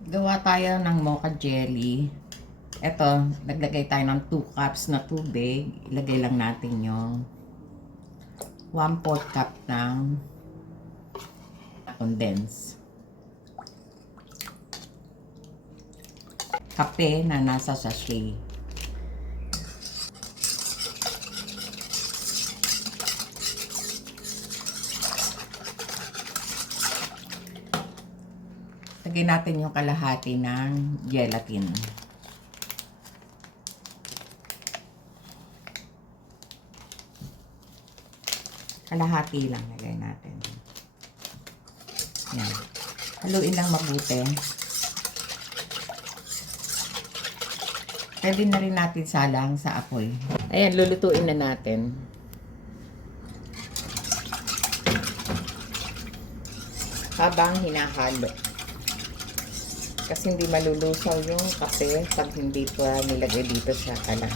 Gawa tayo ng mocha jelly. Ito, naglagay tayo ng 2 cups na tubig. Ilagay lang natin yung 1/4 cup ng condense. Kape na nasa sachet. Lagyan natin yung kalahati ng gelatin. Kalahati lang lagay natin. Yan. Haluin lang mabuti. Pwede na rin natin salang sa apoy. Ayan, lulutuin na natin. Habang hinahalo. Kasi hindi malulusaw yung kape pag hindi pa nilagay dito sa kalan.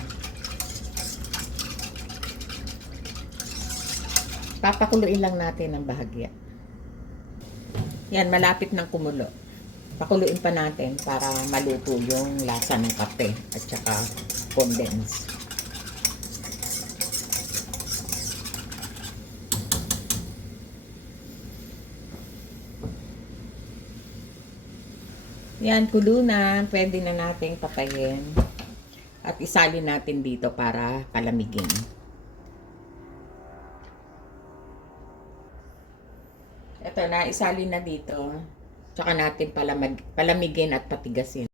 Papakuluin lang natin ng bahagya. Yan, malapit ng kumulo. Pakuluin pa natin para maluto yung lasa ng kape at saka condense. Yan, kulo na. Pwede na nating patayin. At isalin natin dito para palamigin. Ito na, isalin na dito. Tsaka natin palamigin at patigasin.